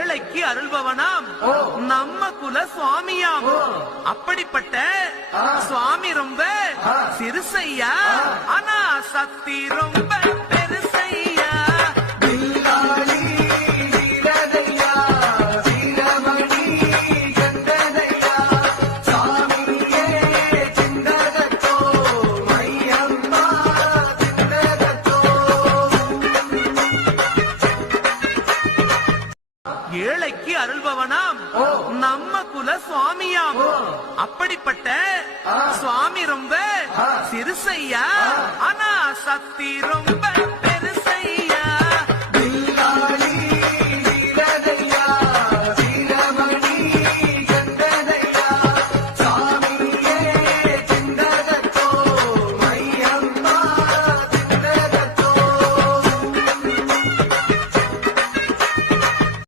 ஏழைக்கு அருள்பவனாம் நம்ம குல சுவாமியாம். அப்படிப்பட்ட சுவாமி ரொம்ப சிறுசையா, ஆனா சக்தி ரொம்ப பெருசையா. ஏழைக்கு அருள்பவனாம் நம்ம குல சுவாமியாம். அப்படிப்பட்ட சுவாமி ரொம்ப சிறுசையா, ஆனா சக்தி ரொம்ப